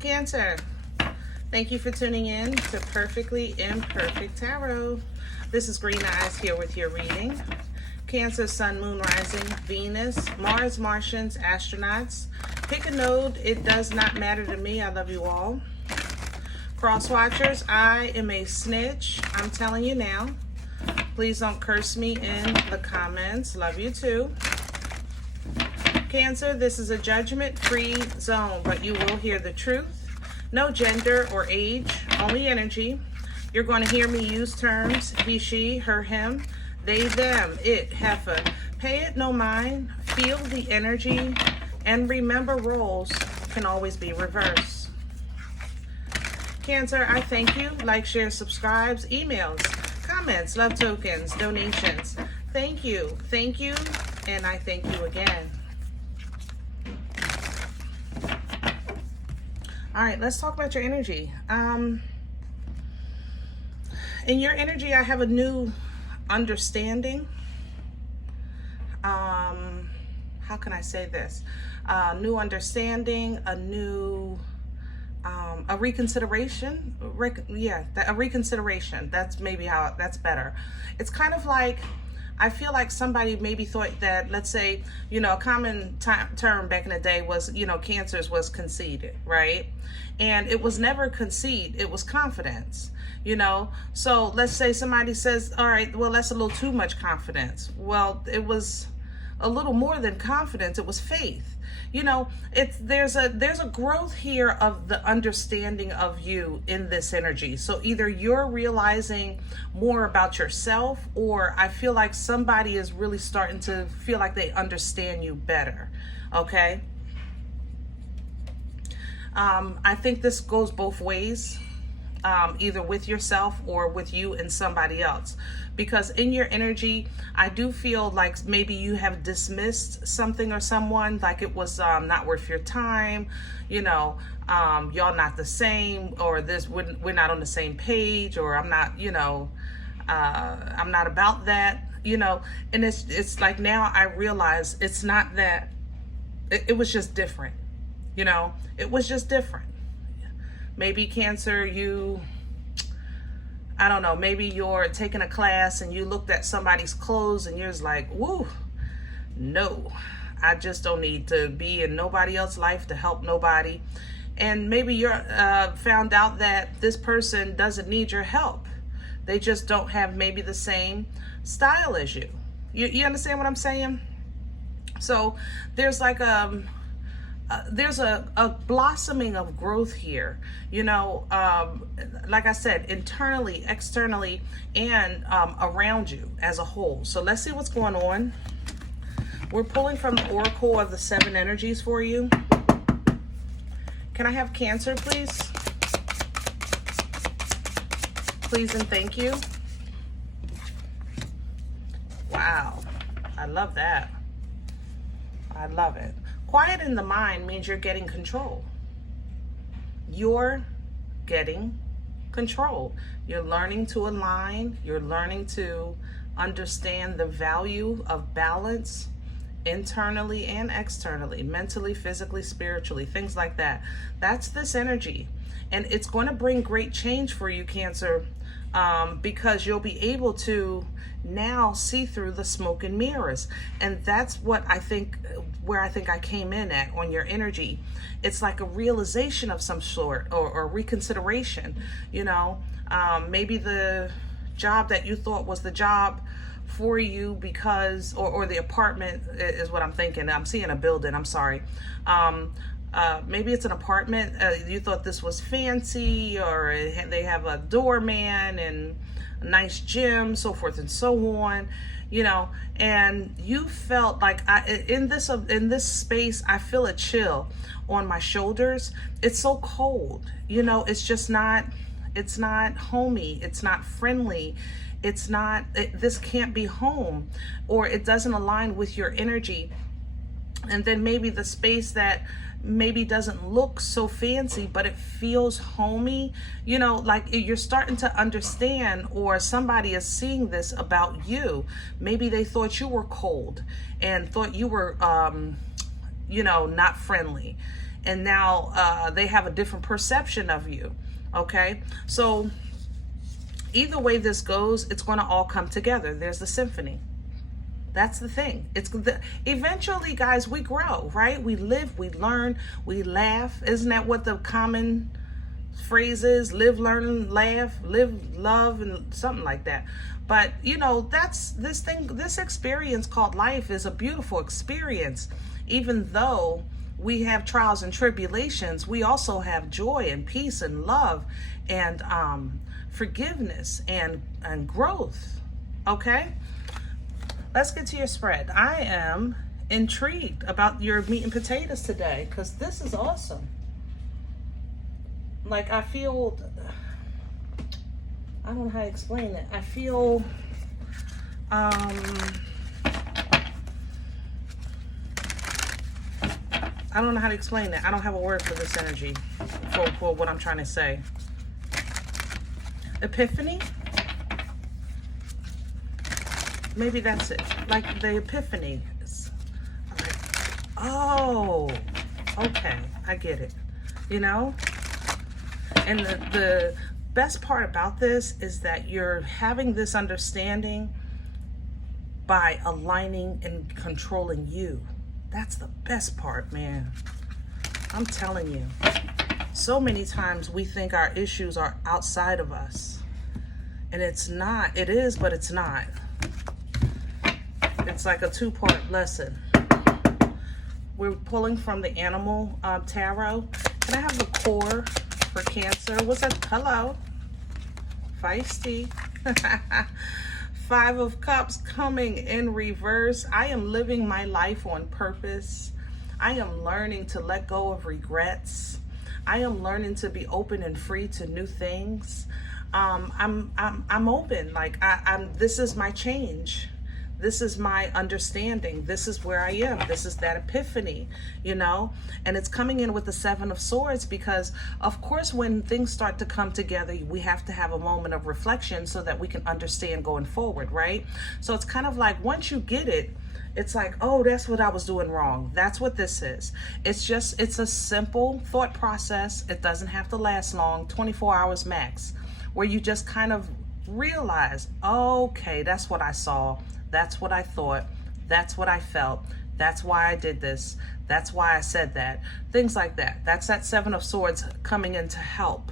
Cancer, thank you for tuning in to Perfectly Imperfect Tarot. This is Green Eyes here with your reading. Cancer, Sun, Moon, Rising, Venus, Mars, Martians, astronauts. Pick a node. It does not matter to me. I love you all. Cross watchers, I am a snitch. I'm telling you now. Please don't curse me in the comments. Love you too. Cancer, this is a judgment-free zone, but you will hear the truth. No gender or age, only energy. You're going to hear me use terms, he, she, her, him, they, them, it, heifer. Pay it no mind, feel the energy, and remember roles can always be reversed. Cancer, I thank you. Like, share, subscribes, emails, comments, love tokens, donations. Thank you, and I thank you again. All right, let's talk about your energy. In your energy, I have a new understanding. How can I say this? New understanding, a new, a reconsideration. A reconsideration. That's maybe how, that's better. It's kind of like, I feel like somebody maybe thought that, let's say, you know, a common term back in the day was, you know, Cancers was conceited, right? And it was never conceit, it was confidence, you know? So let's say somebody says, all right, well, that's a little too much confidence. Well, it was a little more than confidence, it was faith. You know, there's a growth here of the understanding of you in this energy. So either you're realizing more about yourself, or I feel like somebody is really starting to feel like they understand you better. Okay. I think this goes both ways, either with yourself or with you and somebody else. Because in your energy, I do feel like maybe you have dismissed something or someone, like it was not worth your time, you know, y'all not the same, or this, we're not on the same page, or I'm not, you know, I'm not about that, you know. And it's like now I realize it's not that, it was just different, you know, it was just different. Maybe Cancer, I don't know, maybe you're taking a class and you looked at somebody's clothes and you're just like, woo, no, I just don't need to be in nobody else's life to help nobody. And maybe you're found out that this person doesn't need your help. They just don't have maybe the same style as you. You understand what I'm saying? So there's like there's a blossoming of growth here, you know, like I said, internally, externally, and around you as a whole. So let's see what's going on. We're pulling from the Oracle of the 7 energies for you. Can I have Cancer, please? Please and thank you. Wow, I love that. I love it. Quiet in the mind means you're getting control. You're getting control. You're learning to align. You're learning to understand the value of balance internally and externally, mentally, physically, spiritually, things like that. That's this energy. And it's going to bring great change for you, Cancer, because you'll be able to now see through the smoke and mirrors. And that's what I think, where I think I came in at on your energy. It's like a realization of some sort, or reconsideration, you know. Maybe the job that you thought was the job for you because, or the apartment is what I'm thinking. I'm seeing a building, I'm sorry. Maybe it's an apartment. You thought this was fancy, or they have a doorman and a nice gym, so forth and so on, you know. And you felt like in this space, I feel a chill on my shoulders. It's so cold, you know. It's just not. It's not homey. It's not friendly. It's not. This can't be home, or it doesn't align with your energy. And then maybe the space that maybe doesn't look so fancy, but it feels homey, you know, like you're starting to understand, or somebody is seeing this about you. Maybe they thought you were cold and thought you were, you know, not friendly. and now they have a different perception of you. Okay, so either way this goes, it's going to all come together. There's the symphony. That's the thing. Eventually, guys, we grow, right? We live, we learn, we laugh. Isn't that what the common phrase is? Live, learn, laugh, live, love, and something like that. But you know, that's this experience called life is a beautiful experience. Even though we have trials and tribulations, we also have joy and peace and love and forgiveness and growth. Okay, let's get to your spread. I am intrigued about your meat and potatoes today because this is awesome. Like, I feel, I don't know how to explain it. I feel I don't know how to explain it. I don't have a word for this energy, for what I'm trying to say. Epiphany? Maybe that's it. Like the epiphany. Like, oh, okay, I get it. You know? And the best part about this is that you're having this understanding by aligning and controlling you. That's the best part, man. I'm telling you. So many times we think our issues are outside of us. And it's not. It is, but it's not. It's like a two-part lesson. We're pulling from the Animal Tarot. Can I have the core for Cancer? What's that? Hello. Feisty. 5 of Cups coming in reverse. I am living my life on purpose. I am learning to let go of regrets. I am learning to be open and free to new things. I'm open. Like this is my change. This is my understanding. This is where I am. This is that epiphany, you know? And it's coming in with the 7 of Swords because, of course, when things start to come together, we have to have a moment of reflection so that we can understand going forward, right? So it's kind of like once you get it, it's like, oh, that's what I was doing wrong. That's what this is. It's a simple thought process. It doesn't have to last long, 24 hours max, where you just kind of realize, okay, that's what I saw. That's what I thought. That's what I felt. That's why I did this. That's why I said that. Things like that. That's that 7 of Swords coming in to help.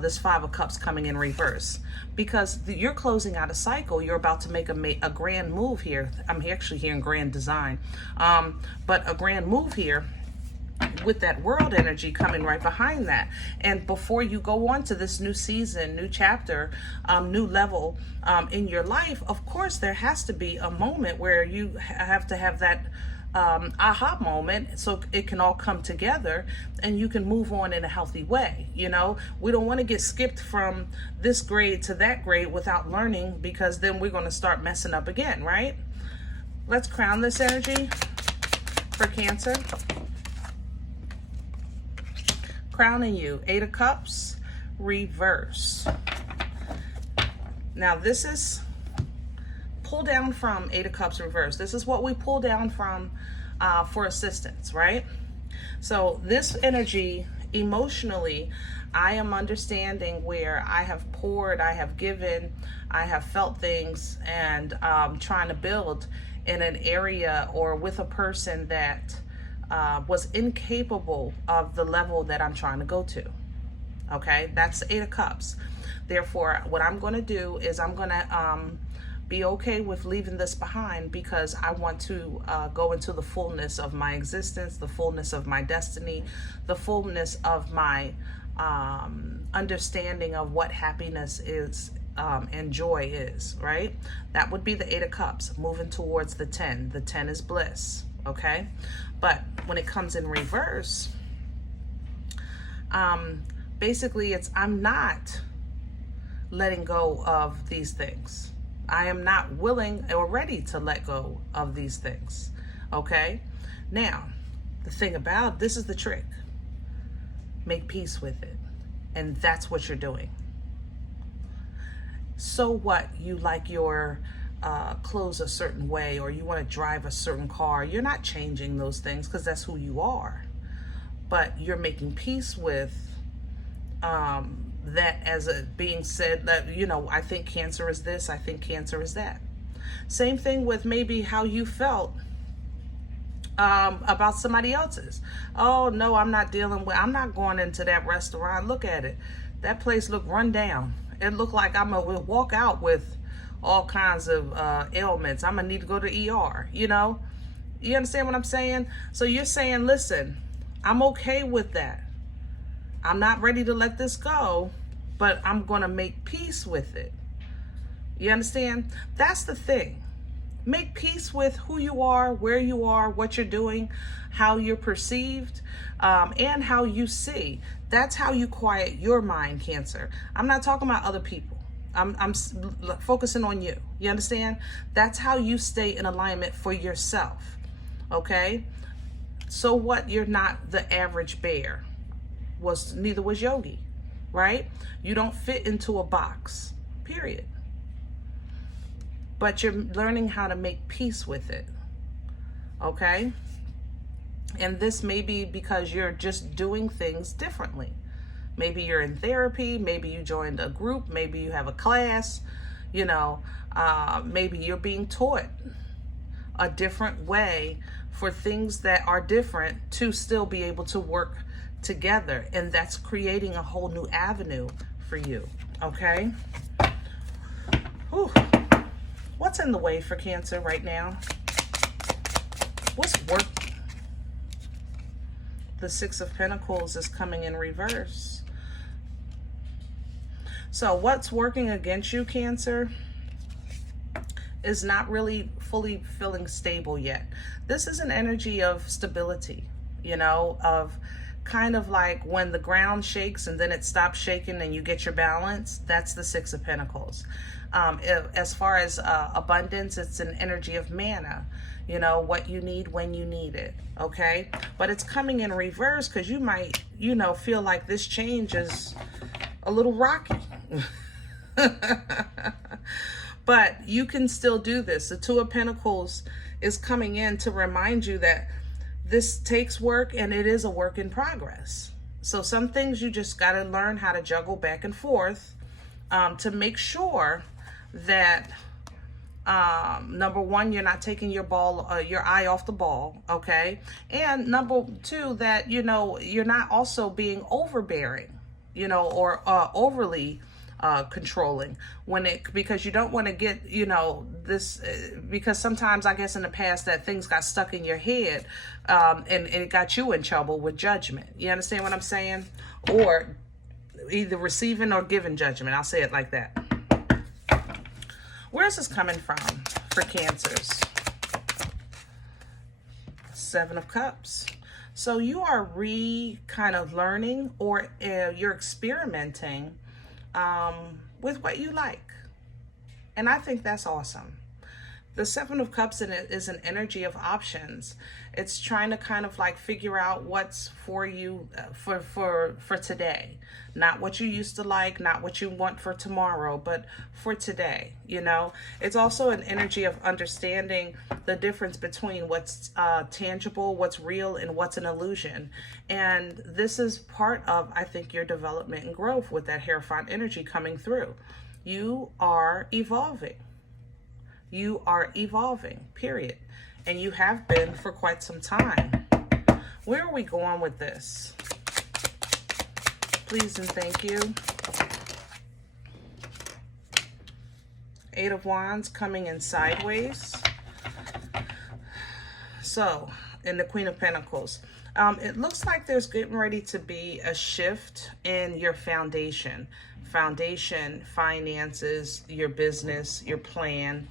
This 5 of Cups coming in reverse. Because you're closing out a cycle. You're about to make a grand move here. I'm actually hearing grand design. But a grand move here with that world energy coming right behind that. And before you go on to this new season, new chapter, new level in your life, of course, there has to be a moment where you have to have that aha moment so it can all come together and you can move on in a healthy way. You know, we don't want to get skipped from this grade to that grade without learning, because then we're going to start messing up again, right? Let's crown this energy for Cancer. Crowning you, 8 of Cups, reverse. Now this is pull down from 8 of Cups reverse. This is what we pull down from for assistance, right? So this energy, emotionally, I am understanding where I have poured, I have given, I have felt things, and trying to build in an area or with a person that was incapable of the level that I'm trying to go to. Okay, that's the 8 of Cups. Therefore, what I'm going to do is I'm going to be okay with leaving this behind, because I want to go into the fullness of my existence, the fullness of my destiny, the fullness of my understanding of what happiness is and joy is, right? That would be the 8 of Cups, moving towards the 10. The 10 is bliss, okay? But when it comes in reverse, basically it's I'm not letting go of these things. I am not willing or ready to let go of these things, okay? Now, the thing about this is the trick. Make peace with it. And that's what you're doing. So what? You like your clothes a certain way, or you want to drive a certain car. You're not changing those things because that's who you are. but you're making peace with that as a being said that, you know, I think Cancer is this, I think Cancer is that. Same thing with maybe how you felt about somebody else's. Oh no, I'm not going into that restaurant. Look at it. That place looked run down. It looked like I'm gonna walk out with all kinds of ailments. I'm gonna need to go to ER, you know? You understand what I'm saying? So you're saying, listen, I'm okay with that. I'm not ready to let this go, but I'm gonna make peace with it. You understand? That's the thing. Make peace with who you are, where you are, what you're doing, how you're perceived, and how you see. That's how you quiet your mind, Cancer. I'm not talking about other people. I'm focusing on you. You understand? That's how you stay in alignment for yourself. Okay? So what? You're not the average bear. Neither was Yogi, right? You don't fit into a box, period. But you're learning how to make peace with it, okay? And this may be because you're just doing things differently. Maybe you're in therapy, maybe you joined a group, maybe you have a class, you know, maybe you're being taught a different way for things that are different to still be able to work together. And that's creating a whole new avenue for you, okay? Whew. What's in the way for Cancer right now? What's working? The Six of Pentacles is coming in reverse. So what's working against you, Cancer, is not really fully feeling stable yet. This is an energy of stability, you know, of kind of like when the ground shakes and then it stops shaking and you get your balance. That's the Six of Pentacles. As far as abundance, it's an energy of manna, you know, what you need when you need it, okay? But it's coming in reverse because you might, you know, feel like this change is a little rocky. But you can still do this. The Two of Pentacles is coming in to remind you that this takes work and it is a work in progress. So some things you just got to learn how to juggle back and forth to make sure that number one, you're not taking your eye off the ball, okay? And number two, that, you know, you're not also being overbearing, you know, or overly controlling because you don't want to get, you know, this, because sometimes I guess in the past that things got stuck in your head and it got you in trouble with judgment. You understand what I'm saying? Or either receiving or giving judgment. I'll say it like that. Where's this coming from for Cancers? Seven of Cups. So you are kind of learning, or you're experimenting with what you like. And I think that's awesome. The Seven of Cups in it is an energy of options. It's trying to kind of like figure out what's for you for today. Not what you used to like, not what you want for tomorrow, but for today, you know? It's also an energy of understanding the difference between what's tangible, what's real, and what's an illusion. And this is part of, I think, your development and growth with that Hierophant energy coming through. You are evolving. You are evolving, period. And you have been for quite some time. Where are we going with this? Please and thank you. Eight of Wands coming in sideways. So, in the Queen of Pentacles. It looks like there's getting ready to be a shift in your foundation. Foundation, finances, your business, your plan.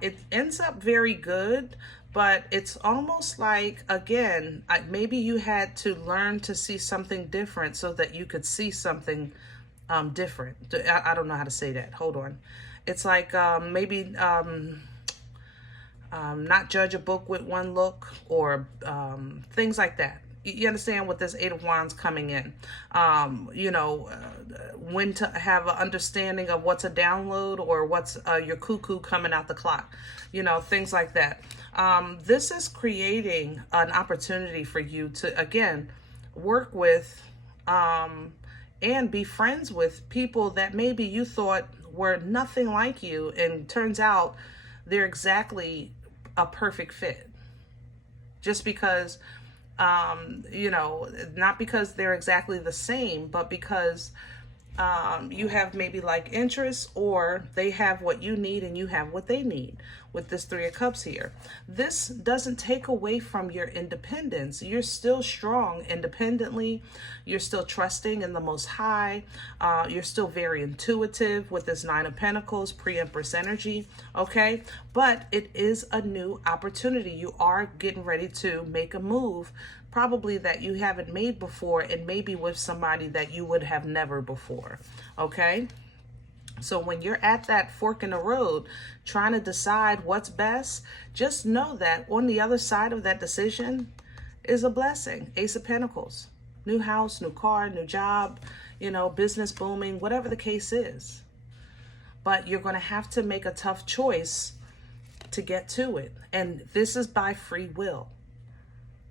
It ends up very good, but it's almost like, again, maybe you had to learn to see something different so that you could see something different. I don't know how to say that. Hold on. It's like maybe not judge a book with one look, or things like that. You understand, with this Eight of Wands coming in, you know, when to have an understanding of what's a download or what's your cuckoo coming out the clock, you know, things like that. This is creating an opportunity for you to, again, work with and be friends with people that maybe you thought were nothing like you, and turns out they're exactly a perfect fit. Just because, you know, not because they're exactly the same, but because you have maybe like interests, or they have what you need and you have what they need with this Three of Cups here. This doesn't take away from your independence. You're still strong independently. You're still trusting in the Most High. You're still very intuitive with this Nine of Pentacles, pre-Empress energy, okay? But it is a new opportunity. You are getting ready to make a move, probably that you haven't made before, and maybe with somebody that you would have never before, okay? So when you're at that fork in the road trying to decide what's best, just know that on the other side of that decision is a blessing. Ace of Pentacles, new house, new car, new job, you know, business booming, whatever the case is. But you're going to have to make a tough choice to get to it. And this is by free will.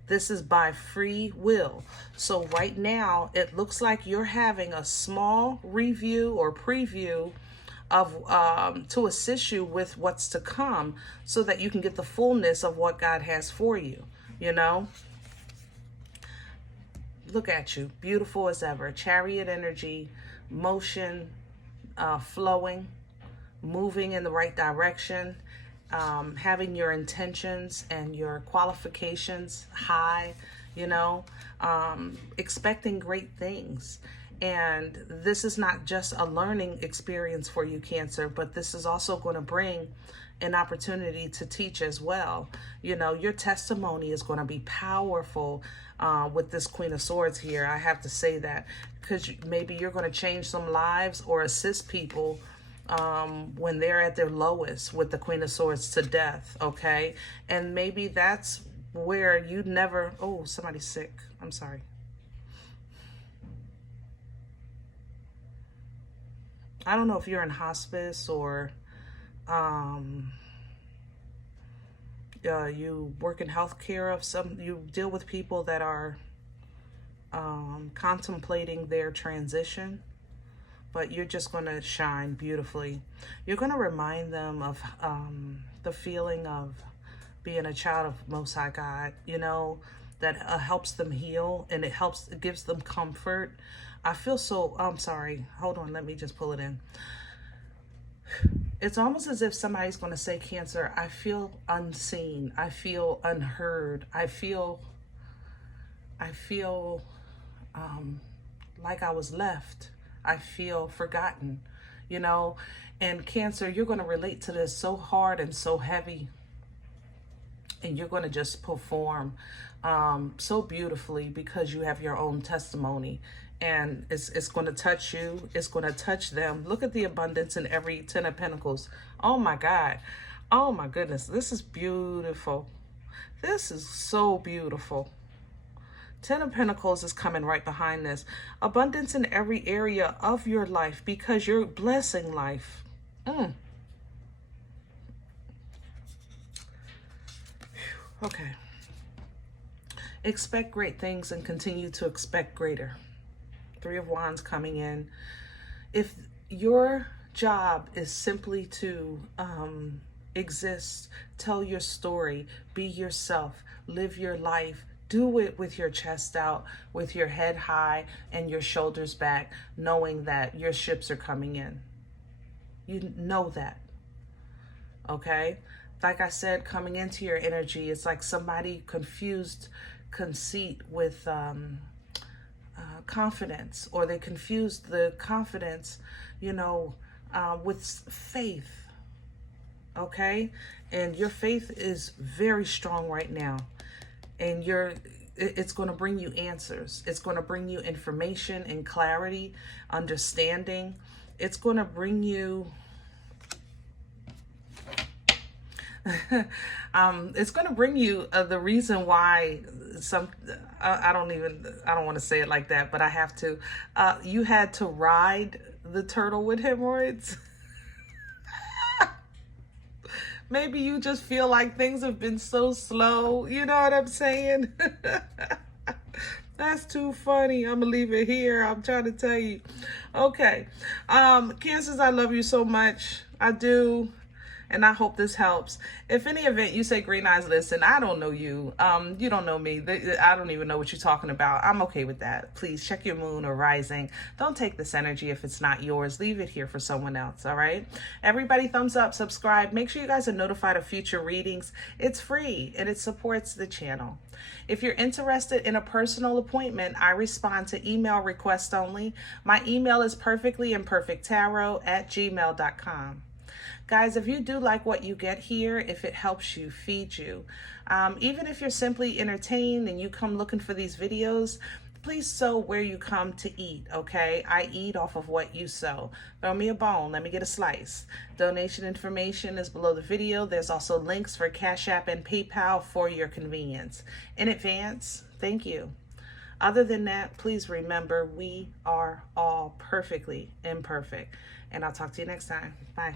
This is by free will. So right now, it looks like you're having a small review or preview of to assist you with what's to come, so that you can get the fullness of what God has for you, you know? Look at you, beautiful as ever. Chariot energy, motion, flowing, moving in the right direction. Having your intentions and your qualifications high, you know, expecting great things. And this is not just a learning experience for you, Cancer, but this is also going to bring an opportunity to teach as well. You know, your testimony is going to be powerful with this Queen of Swords here. I have to say that, because maybe you're going to change some lives or assist people when they're at their lowest with the Queen of Swords to death, okay? And maybe that's where you never... Oh, somebody's sick. I'm sorry. I don't know if you're in hospice or you work in healthcare of some... You deal with people that are contemplating their transition. But you're just going to shine beautifully. You're going to remind them of the feeling of being a child of Most High God, you know, that helps them heal, and it gives them comfort. I feel so, I'm sorry, hold on, let me just pull it in. It's almost as if somebody's going to say, Cancer, I feel unseen. I feel unheard. I feel like I was left. I feel forgotten, you know. And Cancer, you're going to relate to this so hard and so heavy, and you're going to just perform so beautifully, because you have your own testimony, and it's going to touch you. It's going to touch them. Look at the abundance in every 10 of Pentacles. Oh my God. Oh my goodness. This is beautiful. This is so beautiful. 10 of Pentacles is coming right behind this. Abundance in every area of your life, because you're blessing life. Okay. Expect great things and continue to expect greater. 3 of Wands coming in. If your job is simply to exist, tell your story, be yourself, live your life, do it with your chest out, with your head high and your shoulders back, knowing that your ships are coming in. You know that, okay? Like I said, coming into your energy, it's like somebody confused conceit with confidence, or they confused the confidence, you know, with faith, okay? And your faith is very strong right now. And it's going to bring you answers. It's going to bring you information and clarity, understanding. It's going to bring you... it's going to bring you the reason why I don't want to say it like that, but I have to. You had to ride the turtle with hemorrhoids. Maybe you just feel like things have been so slow. You know what I'm saying? That's too funny. I'm gonna leave it here. I'm trying to tell you. Okay. Cancers, I love you so much. I do. And I hope this helps. If any event you say green eyes, listen, I don't know you. You don't know me. I don't even know what you're talking about. I'm okay with that. Please check your moon or rising. Don't take this energy if it's not yours. Leave it here for someone else, all right? Everybody thumbs up, subscribe. Make sure you guys are notified of future readings. It's free and it supports the channel. If you're interested in a personal appointment, I respond to email requests only. My email is perfectlyimperfecttarot@gmail.com. Guys, if you do like what you get here, if it helps you, feed you, even if you're simply entertained and you come looking for these videos, please sow where you come to eat, okay? I eat off of what you sow. Throw me a bone. Let me get a slice. Donation information is below the video. There's also links for CashApp and PayPal for your convenience. In advance, thank you. Other than that, please remember we are all perfectly imperfect. And I'll talk to you next time. Bye.